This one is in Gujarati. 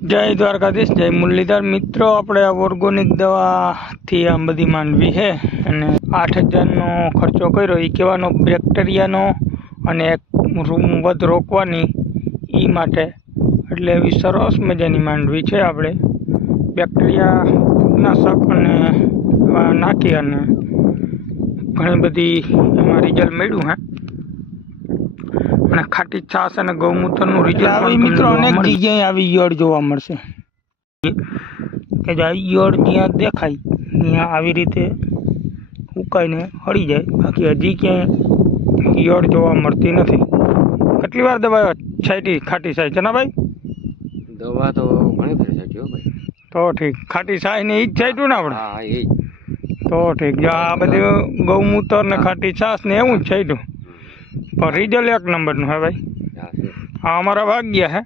જય દ્વારકાધીશ, જય મુરલીધર મિત્રો। આપણે આ ઓર્ગોનિક દવાથી આ બધી માંડવી છે અને 8,000નો ખર્ચો કર્યો। એ કહેવાનો બેક્ટેરિયાનો અને એક વધ રોકવાની એ માટે। એટલે એવી સરસ મજાની માંડવી છે। આપણે બેક્ટેરિયા ફૂગનાશક અને નાખી અને ઘણી બધી એમાં રિઝલ્ટ મળ્યું હે। અને ખાટી છાશ અને ગૌમૂત્રનું રિઝલ્ટ આવી મિત્રો અનેક જગ્યાએ આવી ઈયળ જોવા મળશે કે જે ઈયળ જ્યાં દેખાય ત્યાં આવી રીતે ઉકાઈને હળી જાય, બાકી હજી ક્યાંય ઈયળ જોવા મળતી નથી। કેટલી વાર દવા છાંટી ખાટી છાશ છે ના ભાઈ? દવા તો ઘણી ફેર છાંટ્યો ભાઈ। તો ઠીક, ખાટી છાશ ને એ જ છાંટ્યું ને આપણે? હા એ તો ઠીક, જો આ બધું ગૌમૂત્ર ને ખાટી છાશ ને એવું જ છાંટ્યું, પણ રિઝલ્ટ એક નંબરનું હે ભાઈ। આ અમારા ભાગ્યા હે।